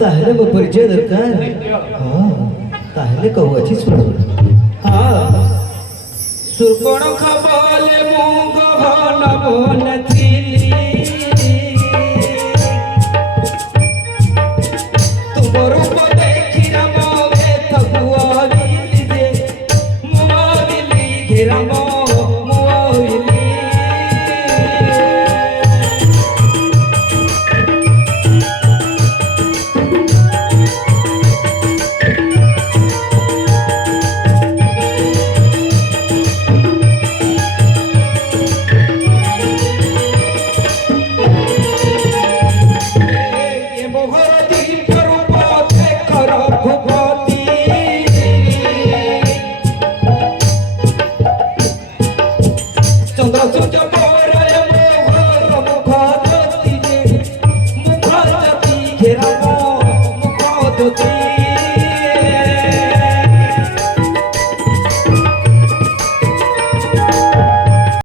ताहले में परिचय दरकार हाँ ताहले कहू हाँ सुरकोण खबले मुंग भन भन थीली तुम रूप देखी रमोगे तबुआली दे मुआविली घेरमो मुआविली घेरा